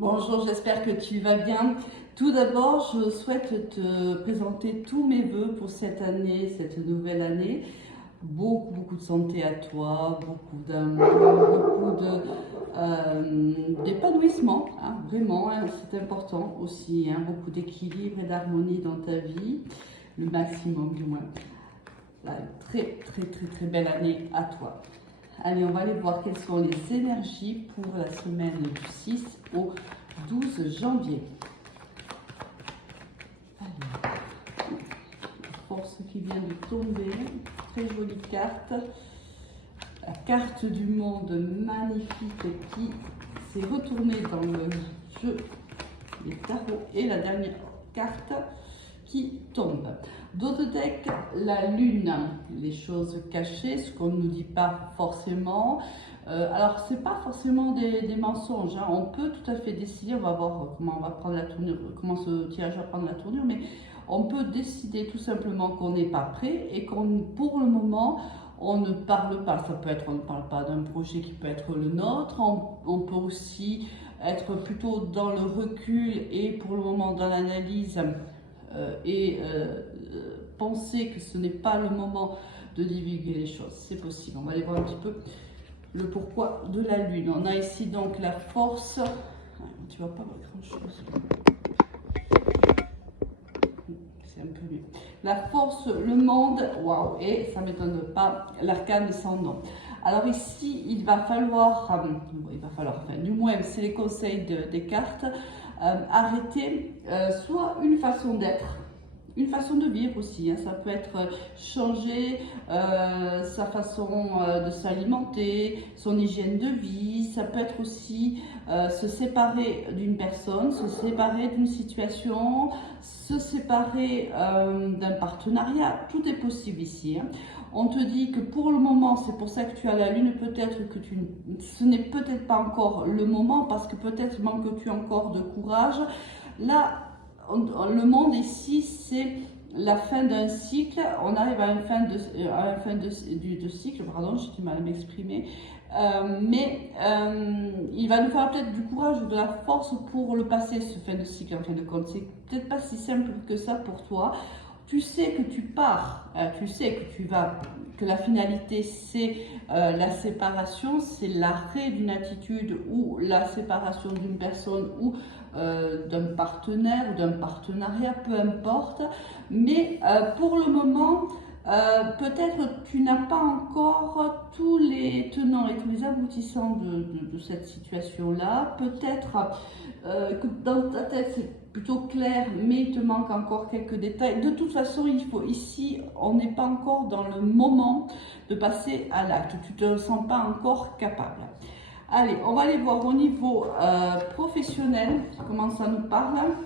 Bonjour, j'espère que tu vas bien. Tout d'abord, je souhaite te présenter tous mes vœux pour cette année, cette nouvelle année. Beaucoup de santé à toi, beaucoup d'amour, d'épanouissement, hein, vraiment, hein, c'est important aussi, hein, beaucoup d'équilibre et d'harmonie dans ta vie, le maximum du moins. Là, une très belle année à toi. Allez, on va aller voir quelles sont les énergies pour la semaine du 6 au 12 janvier. Allez, la force qui vient de tomber, très jolie carte. La carte du monde magnifique qui s'est retournée dans le jeu des tarots et la dernière carte qui tombe. D'autres decks, la lune, les choses cachées, ce qu'on ne nous dit pas forcément. Alors, c'est pas forcément des mensonges, hein. On peut tout à fait décider, on va voir comment on va prendre la tournure, comment ce tirage va prendre la tournure, mais on peut décider tout simplement qu'on n'est pas prêt et qu'on, pour le moment, on ne parle pas. Ça peut être, on ne parle pas d'un projet qui peut être le nôtre. On peut aussi être plutôt dans le recul et pour le moment dans l'analyse penser que ce n'est pas le moment de divulguer les choses. C'est possible. On va aller voir un petit peu le pourquoi de la lune. On a ici donc la force. Tu vois pas grand chose. C'est un peu mieux. La force, le monde, waouh, et ça ne m'étonne pas, l'arcane sans nom. Alors ici, il va falloir, enfin, du moins, c'est les conseils des cartes, arrêter soit une façon d'être, une façon de vivre aussi, hein. Ça peut être changer sa façon de s'alimenter, son hygiène de vie. Ça peut être aussi se séparer d'une personne, se séparer d'une situation, se séparer d'un partenariat. Tout est possible ici, hein. On te dit que pour le moment, c'est pour ça que tu as la lune, peut-être que ce n'est peut-être pas encore le moment parce que peut-être manques-tu encore de courage. Là, le monde ici, c'est la fin d'un cycle. On arrive à une fin de cycle, pardon, j'ai du mal à m'exprimer. Il va nous falloir peut-être du courage ou de la force pour le passer, ce fin de cycle en fin de compte. C'est peut-être pas si simple que ça pour toi. Tu sais que tu pars, tu sais que tu vas, que la finalité c'est la séparation, c'est l'arrêt d'une attitude ou la séparation d'une personne ou d'un partenaire ou d'un partenariat, peu importe. Mais pour le moment, peut-être tu n'as pas encore tous les tenants et tous les aboutissants de cette situation-là. Peut-être que dans ta tête c'est plutôt clair, mais il te manque encore quelques détails. De toute façon, ici, on n'est pas encore dans le moment de passer à l'acte. Tu ne te sens pas encore capable. Allez, on va aller voir au niveau professionnel comment ça nous parle.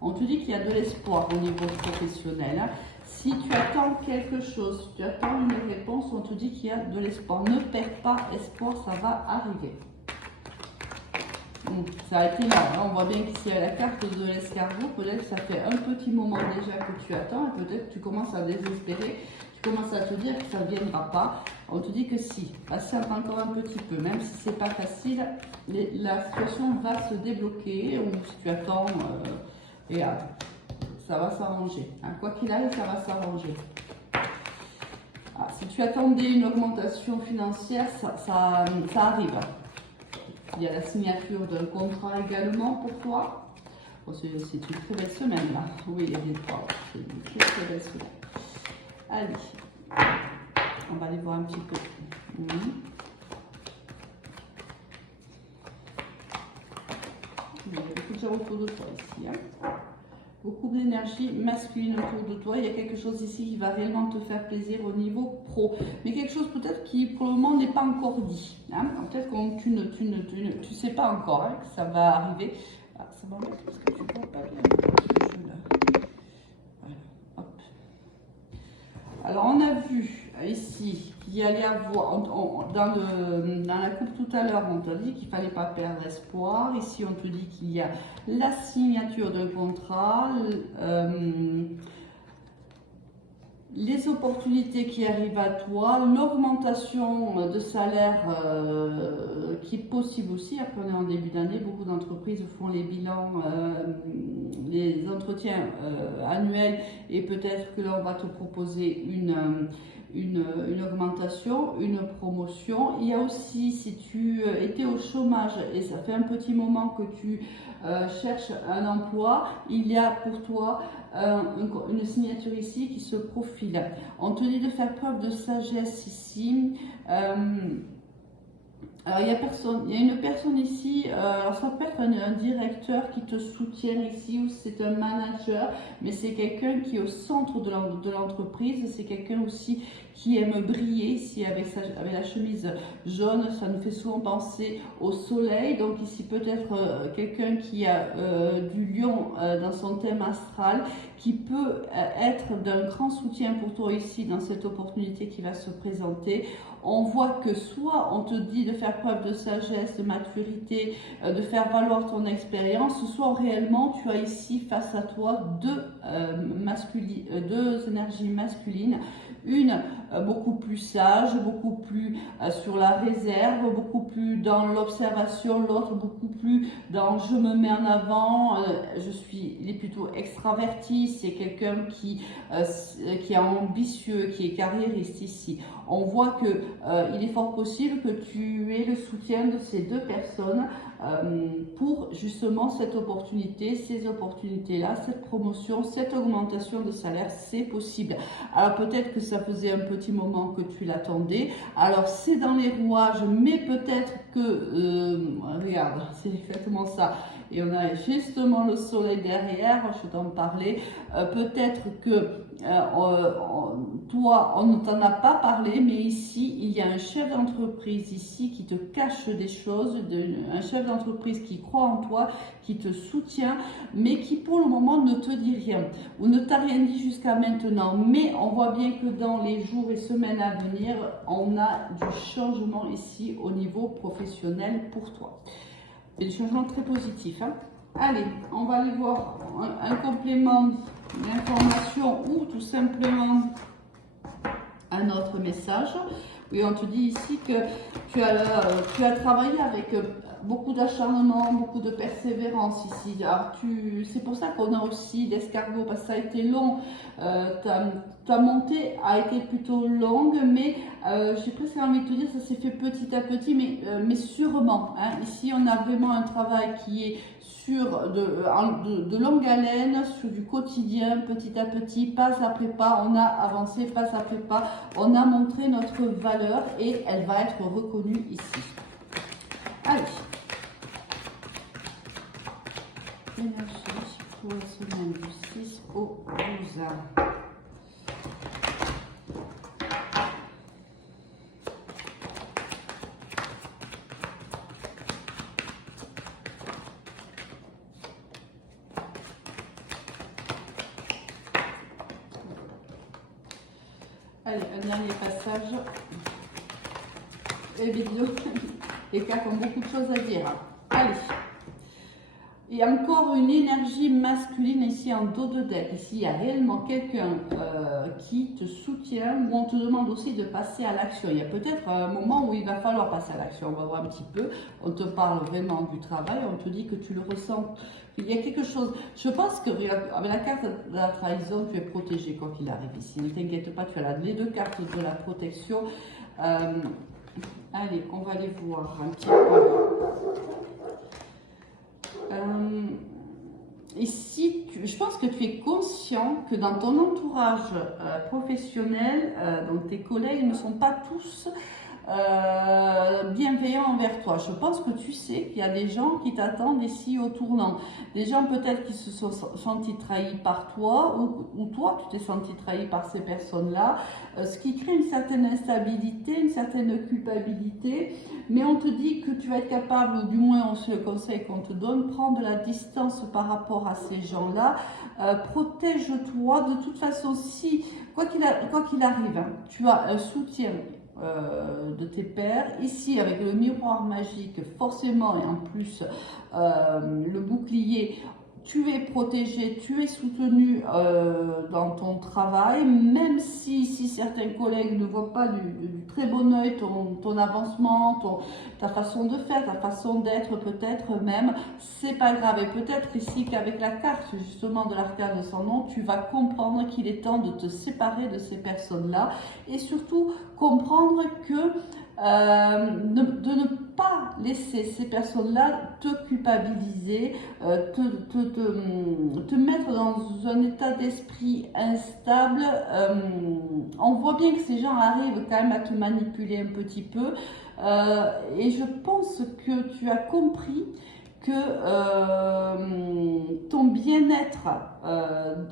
On te dit qu'il y a de l'espoir au niveau professionnel, hein. Si tu attends quelque chose, si tu attends une réponse, on te dit qu'il y a de l'espoir. Ne perds pas espoir, ça va arriver. Ça a été là, hein. On voit bien qu'ici il y a la carte de l'escargot. Peut-être que ça fait un petit moment déjà que tu attends et peut-être que tu commences à désespérer. Tu commences à te dire que ça ne viendra pas. On te dit que si, patiente encore un petit peu, même si c'est pas facile, la situation va se débloquer ou si tu attends, et ça va s'arranger, hein. Quoi qu'il arrive, ça va s'arranger. Si tu attendais une augmentation financière, ça arrive. Il y a la signature d'un contrat également pour toi. Oh, c'est une très belle semaine là. Oui, il y a des trois. C'est une très belle semaine. Allez, on va aller voir un petit peu. Il y a beaucoup de gens autour de toi ici, hein. Beaucoup d'énergie masculine autour de toi. Il y a quelque chose ici qui va réellement te faire plaisir au niveau pro. Mais quelque chose peut-être qui pour le moment n'est pas encore dit, hein. Peut-être que tu sais pas encore, hein, que ça va arriver. Ça va mettre parce que tu vois pas bien ce jeu-là. Voilà, hop. Alors on a vu ici qu'il y allait avoir, dans la coupe tout à l'heure, on t'a dit qu'il ne fallait pas perdre espoir. Ici on te dit qu'il y a la signature d'un contrat, les opportunités qui arrivent à toi, l'augmentation de salaire qui est possible aussi. Après, on est en début d'année, beaucoup d'entreprises font les bilans, les entretiens annuels et peut-être que là, on va te proposer une augmentation, une promotion. Il y a aussi, si tu étais au chômage et ça fait un petit moment que tu cherches un emploi, il y a pour toi une signature ici qui se profile. On te dit de faire preuve de sagesse ici. Alors, il y a une personne ici, alors ça peut être un directeur qui te soutient ici ou c'est un manager, mais c'est quelqu'un qui est au centre de l'entreprise, c'est quelqu'un aussi qui aime briller ici avec la chemise jaune, ça nous fait souvent penser au soleil, donc ici peut-être quelqu'un qui a du lion dans son thème astral, qui peut être d'un grand soutien pour toi ici dans cette opportunité qui va se présenter. On voit que soit on te dit de faire preuve de sagesse, de maturité, de faire valoir ton expérience, soit réellement tu as ici face à toi deux énergies masculines. Une beaucoup plus sage, beaucoup plus sur la réserve, beaucoup plus dans l'observation, l'autre beaucoup plus dans je me mets en avant, il est plutôt extraverti, c'est quelqu'un qui est ambitieux, qui est carriériste ici. On voit que il est fort possible que tu aies le soutien de ces deux personnes pour justement cette opportunité, ces opportunités-là, cette promotion, cette augmentation de salaire, c'est possible. Alors peut-être que ça faisait un petit moment que tu l'attendais, alors c'est dans les rouages, mais peut-être que, regarde, c'est exactement ça, et on a justement le soleil derrière, je t'en parlais, peut-être que toi, on ne t'en a pas parlé, mais ici, il y a un chef d'entreprise ici qui te cache des choses, un chef d'entreprise qui croit en toi, qui te soutient, mais qui pour le moment ne te dit rien, ou ne t'a rien dit jusqu'à maintenant. Mais on voit bien que dans les jours et semaines à venir, on a du changement ici au niveau professionnel pour toi. Et des changements très positifs. Hein. Allez, on va aller voir un complément d'information ou tout simplement un autre message. Oui, on te dit ici que tu as travaillé avec beaucoup d'acharnement, beaucoup de persévérance ici. C'est pour ça qu'on a aussi l'escargot, parce que ça a été long. Ta montée a été plutôt longue, mais j'ai presque envie de te dire, ça s'est fait petit à petit, mais sûrement. Hein. Ici, on a vraiment un travail qui est sur de longue haleine, sur du quotidien, petit à petit, pas après pas, on a avancé, pas après pas, on a montré notre valeur et elle va être reconnue ici. Allez. Énergie pour la semaine du 6 au 12. Allez, un dernier passage. Les vidéos, les cartes ont beaucoup de choses à dire. Allez. Et encore une énergie masculine ici en dos de deck. Ici, il y a réellement quelqu'un qui te soutient, ou on te demande aussi de passer à l'action. Il y a peut-être un moment où il va falloir passer à l'action. On va voir un petit peu. On te parle vraiment du travail. On te dit que tu le ressens. Il y a quelque chose. Je pense que avec la carte de la trahison, tu es protégé quoi qu'il arrive ici. Ne t'inquiète pas, tu as les deux cartes de la protection. Allez, on va aller voir un petit peu. Ici, je pense que tu es conscient que dans ton entourage professionnel, donc tes collègues ne sont pas tous bienveillants envers toi. Je pense que tu sais qu'il y a des gens qui t'attendent ici au tournant. Des gens peut-être qui se sont sentis trahis par toi ou toi tu t'es senti trahi par ces personnes-là, ce qui crée une certaine instabilité, une certaine culpabilité, mais on te dit que tu vas être capable, ou du moins c'est le conseil qu'on te donne, prendre de la distance par rapport à ces gens-là, protège-toi de toute façon, si, quoi qu'il arrive, hein, tu as un soutien de tes pairs. Ici, avec le miroir magique, forcément, et en plus le bouclier, tu es protégé, tu es soutenu dans ton travail, même si certains collègues ne voient pas du très bon œil ton avancement, ta façon de faire, ta façon d'être peut-être même, c'est pas grave. Et peut-être ici qu'avec la carte justement de l'arcane de son nom, tu vas comprendre qu'il est temps de te séparer de ces personnes-là et surtout comprendre que de ne pas laisser ces personnes-là te culpabiliser, te mettre dans un état d'esprit instable. On voit bien que ces gens arrivent quand même à te manipuler un petit peu et je pense que tu as compris que ton bien-être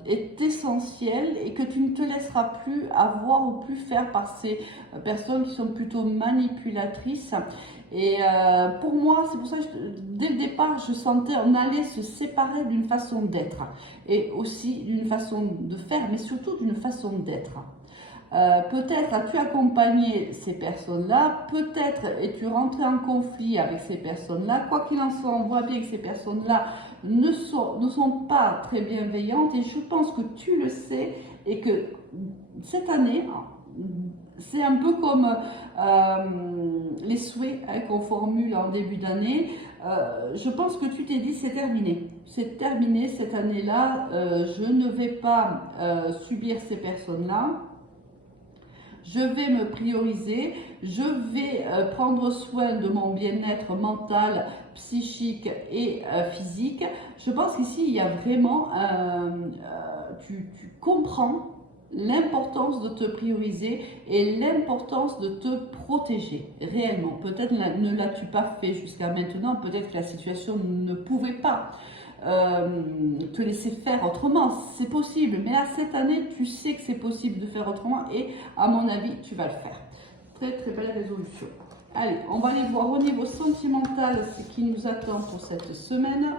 est essentiel et que tu ne te laisseras plus avoir ou plus faire par ces personnes qui sont plutôt manipulatrices. Et pour moi, c'est pour ça que dès le départ, je sentais on allait se séparer d'une façon d'être et aussi d'une façon de faire, mais surtout d'une façon d'être. Peut-être as-tu accompagné ces personnes-là, peut-être es-tu rentré en conflit avec ces personnes-là. Quoi qu'il en soit, on voit bien que ces personnes-là ne sont pas très bienveillantes et je pense que tu le sais et que cette année, c'est un peu comme les souhaits qu'on formule en début d'année. Je pense que tu t'es dit c'est terminé. C'est terminé cette année-là, je ne vais pas subir ces personnes-là. Je vais me prioriser, je vais prendre soin de mon bien-être mental, psychique et physique. Je pense qu'ici, il y a vraiment, tu comprends l'importance de te prioriser et l'importance de te protéger réellement. Peut-être ne l'as-tu pas fait jusqu'à maintenant, peut-être que la situation ne pouvait pas te laisser faire autrement, c'est possible, mais là cette année tu sais que c'est possible de faire autrement et à mon avis tu vas le faire. Très très belle résolution. Allez, on va aller voir au niveau sentimental ce qui nous attend pour cette semaine.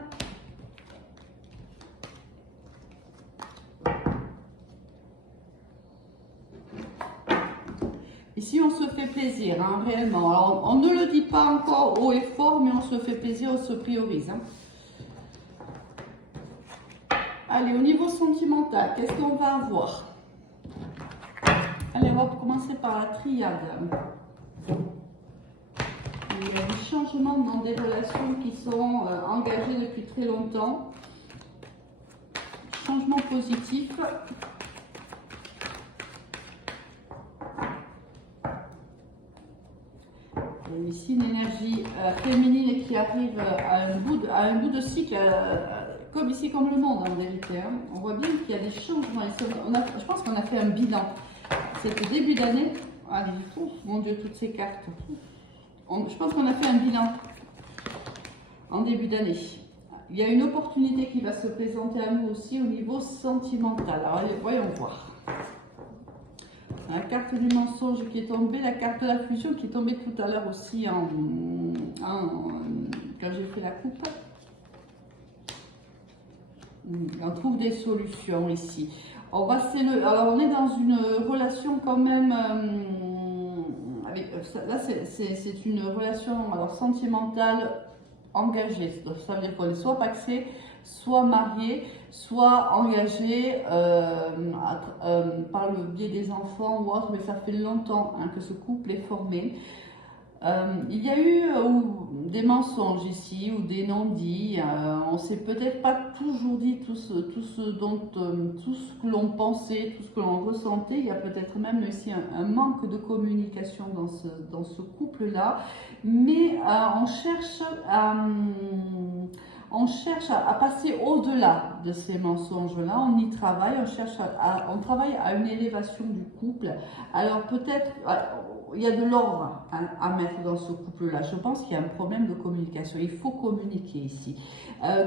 Ici, on se fait plaisir, hein, réellement. Alors, on ne le dit pas encore haut et fort, mais on se fait plaisir, on se priorise. Hein. Allez, au niveau sentimental, qu'est-ce qu'on va avoir? Allez, on va commencer par la triade. Il y a des changements dans des relations qui sont engagées depuis très longtemps. Changement positif. Et ici, une énergie féminine qui arrive à un bout de cycle. Comme ici, comme le monde en vérité. Hein. On voit bien qu'il y a des changements. Je pense qu'on a fait un bilan. C'était début d'année. Allez, mon Dieu, toutes ces cartes. Je pense qu'on a fait un bilan en début d'année. Il y a une opportunité qui va se présenter à nous aussi au niveau sentimental. Alors, allez, voyons voir. La carte du mensonge qui est tombée, la carte de la fusion qui est tombée tout à l'heure aussi quand j'ai fait la coupe. On trouve des solutions ici. Alors on est dans une relation quand même là c'est une relation sentimentale engagée. Ça veut dire qu'on est soit paxé, soit marié, soit engagé par le biais des enfants ou autre, mais ça fait longtemps que ce couple est formé. Il y a eu des mensonges ici ou des non-dits. On ne s'est peut-être pas toujours dit tout ce que l'on pensait, tout ce que l'on ressentait. Il y a peut-être même ici un manque de communication dans ce couple-là. Mais on cherche à passer au-delà de ces mensonges-là. On y travaille, on travaille à une élévation du couple. Alors peut-être il y a de l'ordre à mettre dans ce couple-là. Je pense qu'il y a un problème de communication. Il faut communiquer ici.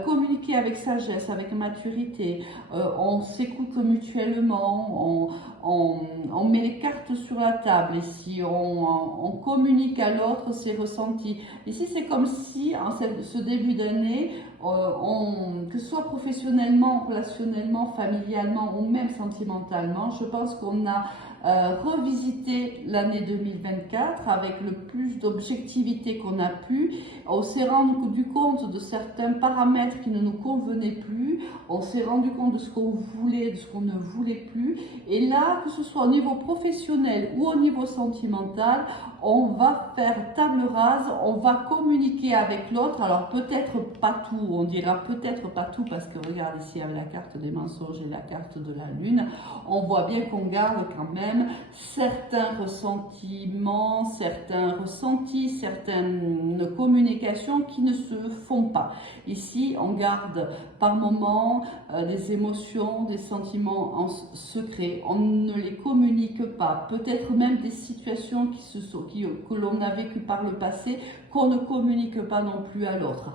Communiquer avec sagesse, avec maturité. On s'écoute mutuellement. On met les cartes sur la table ici. On communique à l'autre ses ressentis. Ici, c'est comme si, en ce début d'année, que ce soit professionnellement, relationnellement, familialement ou même sentimentalement, je pense qu'on a revisiter l'année 2024 avec le plus d'objectivité qu'on a pu on s'est rendu compte de certains paramètres qui ne nous convenaient plus, on s'est rendu compte de ce qu'on voulait, de ce qu'on ne voulait plus. Et là, que ce soit au niveau professionnel ou au niveau sentimental, on va faire table rase, on va communiquer avec l'autre. Alors peut-être pas tout, on dira peut-être pas tout parce que regarde ici avec la carte des mensonges et la carte de la lune, on voit bien qu'on garde quand même certains ressentiments, certains ressentis, certaines communications qui ne se font pas. Ici, on garde par moments des émotions, des sentiments en secret, on ne les communique pas. Peut-être même des situations que l'on a vécues par le passé, qu'on ne communique pas non plus à l'autre.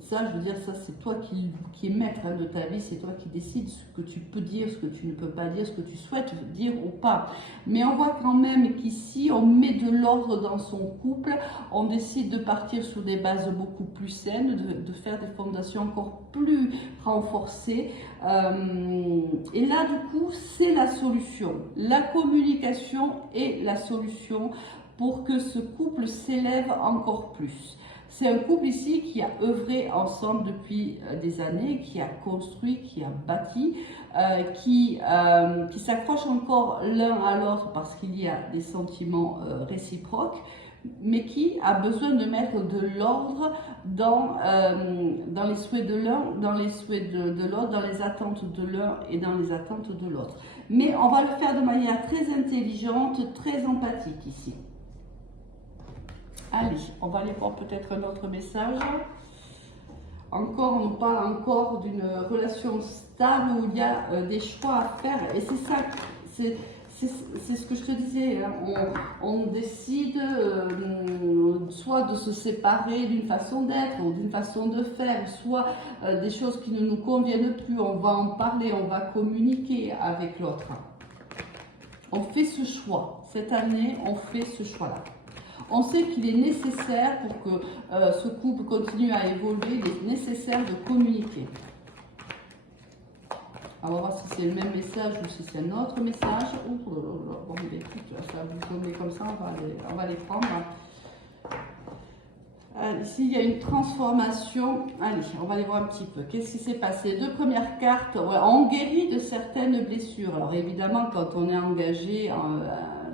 Ça, je veux dire, ça c'est toi qui es maître de ta vie, c'est toi qui décides ce que tu peux dire, ce que tu ne peux pas dire, ce que tu souhaites dire ou pas. Mais on voit quand même qu'ici, on met de l'ordre dans son couple, on décide de partir sur des bases beaucoup plus saines, de faire des fondations encore plus renforcées. Et là, du coup, c'est la solution. La communication est la solution pour que ce couple s'élève encore plus. C'est un couple ici qui a œuvré ensemble depuis des années, qui a construit, qui a bâti, qui s'accroche encore l'un à l'autre parce qu'il y a des sentiments réciproques, mais qui a besoin de mettre de l'ordre dans les souhaits de l'un, dans les souhaits de l'autre, dans les attentes de l'un et dans les attentes de l'autre. Mais on va le faire de manière très intelligente, très empathique ici. Allez, on va aller voir peut-être un autre message. Encore, on nous parle encore d'une relation stable où il y a des choix à faire. Et c'est ça, c'est ce que je te disais. Hein. On décide soit de se séparer d'une façon d'être ou d'une façon de faire, soit des choses qui ne nous conviennent plus. On va en parler, on va communiquer avec l'autre. On fait ce choix. Cette année, on fait ce choix-là. On sait qu'il est nécessaire pour que ce couple continue à évoluer, il est nécessaire de communiquer. On va voir si c'est le même message ou si c'est un autre message. Bon, il est tout, ça va boutonner comme ça, on va les prendre. Ici, il y a une transformation. Allez, on va aller voir un petit peu. Qu'est-ce qui s'est passé? Deux premières cartes. Voilà, on guérit de certaines blessures. Alors évidemment, quand on est engagé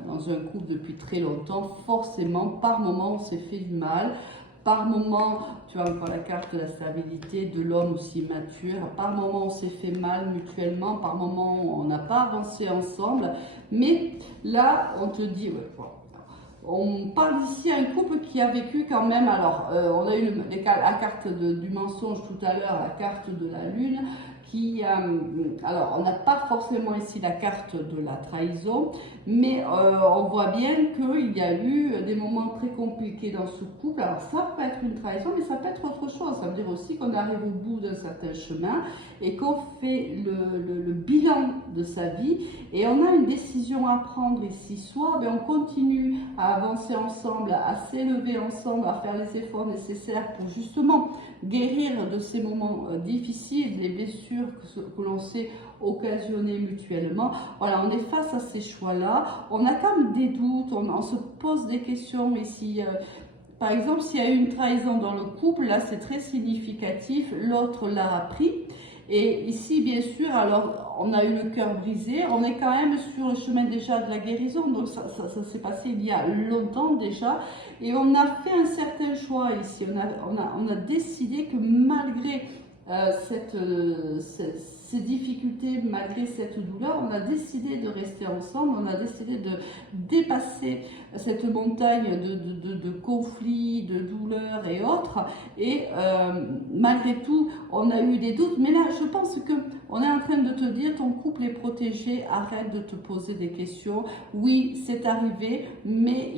dans un couple depuis très longtemps, forcément, par moment, on s'est fait du mal. Par moment, tu as encore la carte de la stabilité, de l'homme aussi mature. Par moment, on s'est fait mal mutuellement. Par moment, on n'a pas avancé ensemble. Mais là, on te dit... Ouais, bon, on parle ici à un couple qui a vécu quand même, alors on a eu la carte du mensonge tout à l'heure, la carte de la lune, alors on n'a pas forcément ici la carte de la trahison, mais on voit bien qu'il y a eu des moments très compliqués dans ce couple. Alors ça peut être une trahison, mais ça peut être autre chose. Ça veut dire aussi qu'on arrive au bout d'un certain chemin et qu'on fait le bilan de sa vie et on a une décision à prendre ici. Soit on continue à avancer ensemble, à s'élever ensemble, à faire les efforts nécessaires pour justement guérir de ces moments difficiles, des blessures que l'on s'est occasionné mutuellement. Voilà, on est face à ces choix-là. On a quand même des doutes, on se pose des questions ici. Par exemple, s'il y a eu une trahison dans le couple, là c'est très significatif, l'autre l'a appris. Et ici, bien sûr, alors on a eu le cœur brisé, on est quand même sur le chemin déjà de la guérison, donc ça s'est passé il y a longtemps déjà, et on a fait un certain choix ici, on a décidé que malgré ces difficultés, malgré cette douleur, on a décidé de rester ensemble, on a décidé de dépasser cette montagne de conflits, de douleurs et autres. Et malgré tout, on a eu des doutes. Mais là, je pense qu'on est en train de te dire, ton couple est protégé, arrête de te poser des questions. Oui, c'est arrivé, mais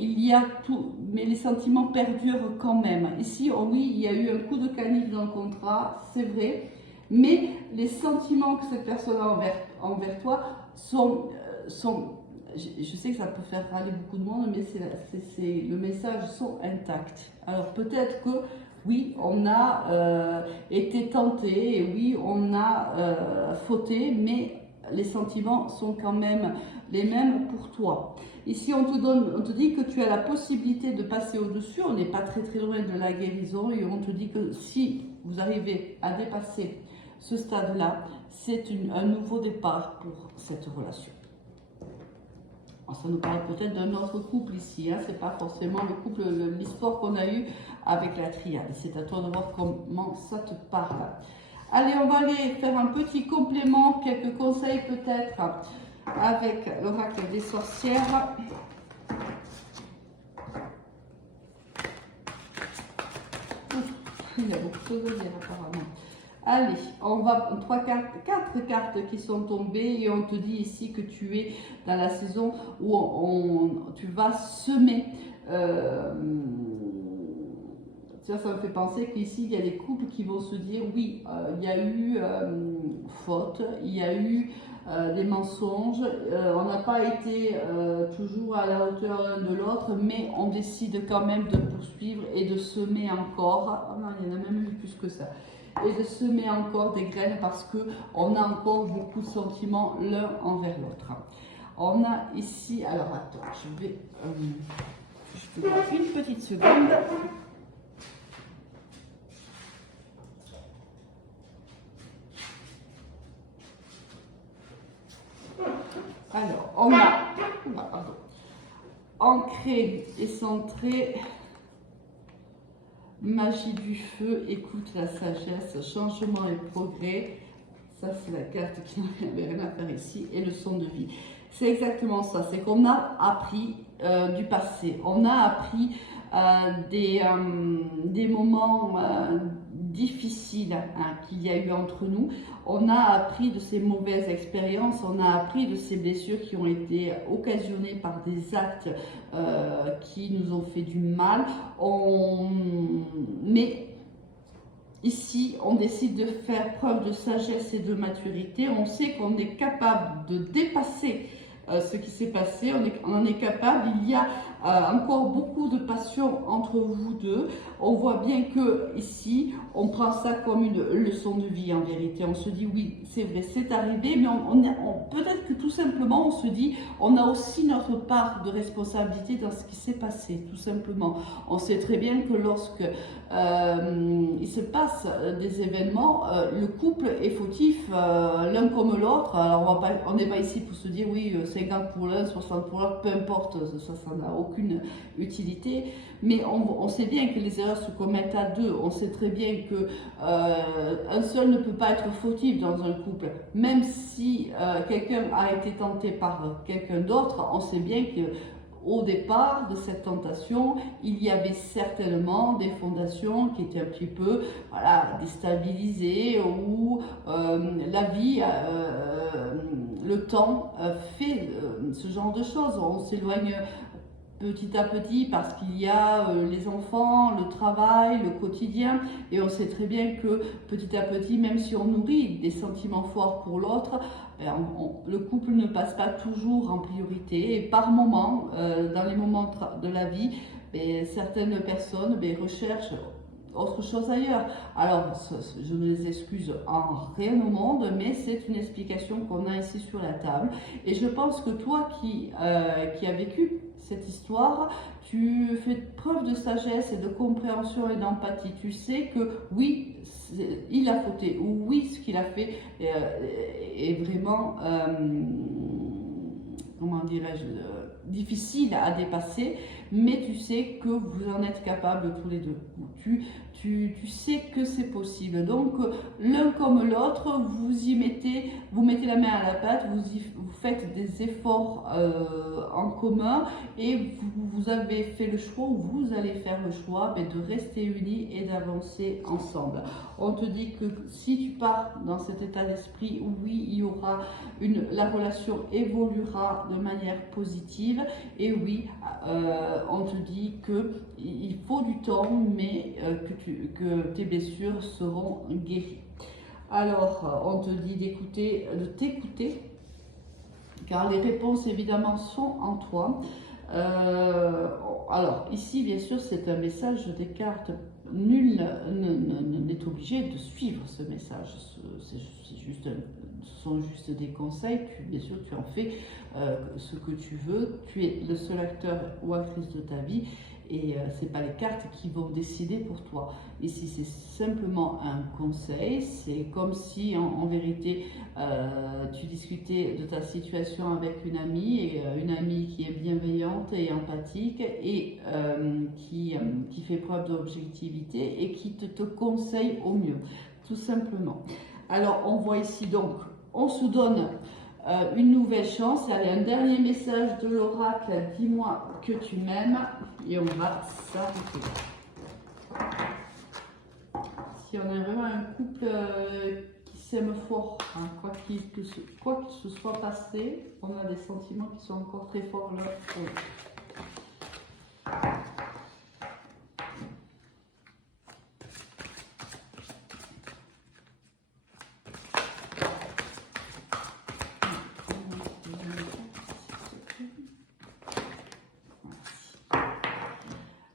mais les sentiments perdurent quand même. Ici, oh oui, il y a eu un coup de canif dans le contrat, c'est vrai. Mais les sentiments que cette personne a envers toi sont je sais que ça peut faire râler beaucoup de monde, mais le message sont intacts. Alors peut-être que oui, on a été tenté, et oui, on a fauté, mais les sentiments sont quand même les mêmes pour toi. Ici, on te dit que tu as la possibilité de passer au-dessus. On n'est pas très très loin de la guérison et on te dit que si vous arrivez à dépasser ce stade-là, c'est un nouveau départ pour cette relation. Ça nous parle peut-être d'un autre couple ici, hein. C'est pas forcément le couple, l'histoire qu'on a eu avec la triade. C'est à toi de voir comment ça te parle. Allez, on va aller faire un petit complément, quelques conseils peut-être avec l'oracle des sorcières. Il y a beaucoup de choses à dire apparemment. Allez, on va, 4 cartes qui sont tombées et on te dit ici que tu es dans la saison où tu vas semer. Ça me fait penser qu'ici, il y a des couples qui vont se dire, oui, il y a eu faute, il y a eu des mensonges, on n'a pas été toujours à la hauteur l'un de l'autre, mais on décide quand même de poursuivre et de semer encore. Oh non, il y en a même eu plus que ça. Et de semer encore des graines parce qu'on a encore beaucoup de sentiments l'un envers l'autre. On a ici, alors attends, je vais juste une petite seconde. Alors, on a ancré et centré. Magie du feu, écoute la sagesse, changement et progrès. Ça, c'est la carte qui n'avait rien à faire ici. Et leçon de vie. C'est exactement ça. C'est qu'on a appris du passé. On a appris des moments difficiles qu'il y a eu entre nous. On a appris de ces mauvaises expériences. On a appris de ces blessures qui ont été occasionnées par des actes qui nous ont fait du mal. Mais ici, on décide de faire preuve de sagesse et de maturité. On sait qu'on est capable de dépasser ce qui s'est passé. On en est capable. Il y a encore beaucoup de passion entre vous deux. On voit bien que ici, on prend ça comme une leçon de vie en vérité. On se dit oui, c'est vrai, c'est arrivé, mais peut-être que tout simplement on se dit on a aussi notre part de responsabilité dans ce qui s'est passé, tout simplement. On sait très bien que lorsque il se passe des événements, le couple est fautif l'un comme l'autre. Alors on n'est pas ici pour se dire oui, 50 pour l'un, 60 pour l'autre, peu importe, ça n'a aucune utilité. Mais on sait bien que les erreurs se commettent à deux. On sait très bien que un seul ne peut pas être fautif dans un couple. Même si quelqu'un a été tenté par quelqu'un d'autre, on sait bien que au départ de cette tentation, il y avait certainement des fondations qui étaient un petit peu déstabilisées, où la vie, le temps fait ce genre de choses. On s'éloigne petit à petit parce qu'il y a les enfants, le travail, le quotidien, et on sait très bien que petit à petit, même si on nourrit des sentiments forts pour l'autre, le couple ne passe pas toujours en priorité, et par moment, dans les moments de la vie, certaines personnes recherchent autre chose ailleurs. Alors, je ne les excuse en rien au monde, mais c'est une explication qu'on a ici sur la table. Et je pense que toi qui as vécu cette histoire, tu fais preuve de sagesse et de compréhension et d'empathie. Tu sais que oui, il a fauté, ou oui, ce qu'il a fait est vraiment, comment dirais-je, difficile à dépasser, mais tu sais que vous en êtes capables tous les deux. Tu sais que c'est possible. Donc, l'un comme l'autre, vous mettez la main à la pâte, vous faites des efforts en commun, et vous avez fait le choix, ou vous allez faire le choix de rester unis et d'avancer ensemble. On te dit que si tu pars dans cet état d'esprit, oui, il y aura la relation évoluera de manière positive, et oui, on te dit qu'il faut du temps, mais que tes blessures seront guéries. Alors, on te dit de t'écouter, car les réponses évidemment sont en toi. Alors, ici, bien sûr, c'est un message des cartes nul n'est obligé de suivre ce message. Ce sont juste des conseils. Bien sûr, tu en fais ce que tu veux. Tu es le seul acteur ou actrice de ta vie et ce n'est pas les cartes qui vont décider pour toi. Ici, c'est simplement un conseil. C'est comme si, en vérité, tu discutais de ta situation avec une amie qui est bienveillante et empathique et qui fait preuve d'objectivité et qui te conseille au mieux, tout simplement. Alors, on voit ici donc, on se donne une nouvelle chance. Allez, un dernier message de l'oracle, dis-moi que tu m'aimes et on va s'arrêter. Si on a vraiment un couple qui s'aime fort, hein, quoi que ce soit passé, on a des sentiments qui sont encore très forts là.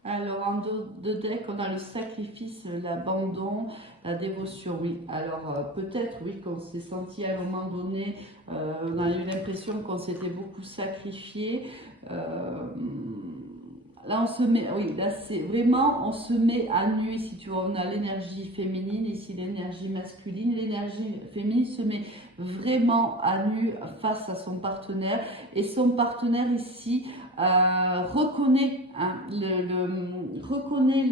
Alors, en dos de deck, on a le sacrifice, l'abandon, la dévotion, oui. Alors, peut-être, oui, qu'on s'est senti à un moment donné, on a eu l'impression qu'on s'était beaucoup sacrifié. Là, on se met, oui, là, c'est vraiment, on se met à nu, si tu vois, on a l'énergie féminine, ici l'énergie masculine. L'énergie féminine se met vraiment à nu face à son partenaire et son partenaire ici reconnaît, hein, reconnaît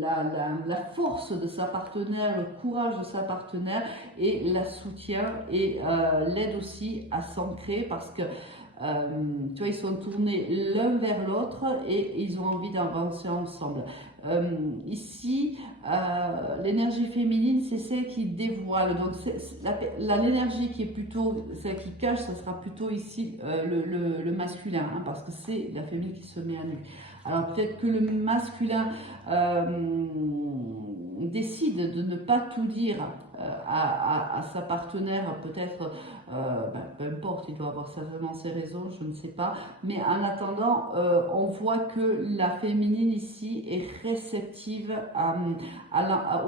la force de sa partenaire, le courage de sa partenaire et la soutient et l'aide aussi à s'ancrer parce que tu vois, ils sont tournés l'un vers l'autre et ils ont envie d'avancer ensemble. Ici, l'énergie féminine, c'est celle qui dévoile. Donc, l'énergie qui est plutôt, celle qui cache, ça sera plutôt ici le masculin, hein, parce que c'est la féminine qui se met à nu. Alors, peut-être que le masculin décide de ne pas tout dire à sa partenaire, peut-être, peu importe, il doit avoir certainement ses raisons, je ne sais pas, mais en attendant, on voit que la féminine ici est réceptive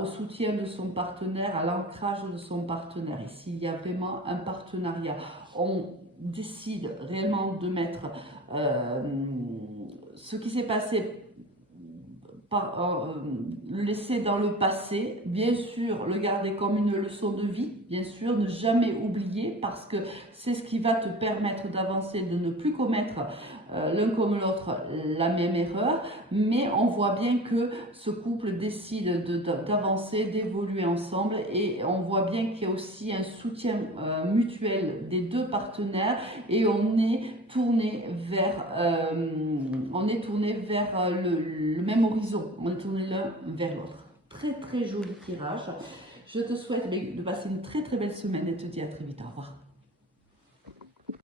au soutien de son partenaire, à l'ancrage de son partenaire. Ici, il y a vraiment un partenariat. On décide réellement de mettre ce qui s'est passé, le laisser dans le passé, bien sûr le garder comme une leçon de vie, bien sûr ne jamais oublier parce que c'est ce qui va te permettre d'avancer, de ne plus commettre l'un comme l'autre la même erreur, mais on voit bien que ce couple décide d'avancer, d'évoluer ensemble et on voit bien qu'il y a aussi un soutien mutuel des deux partenaires et on est tourné vers, le même horizon, on est tourné l'un vers l'autre. Très très joli tirage. Je te souhaite de passer une très très belle semaine et te dis à très vite. Au revoir.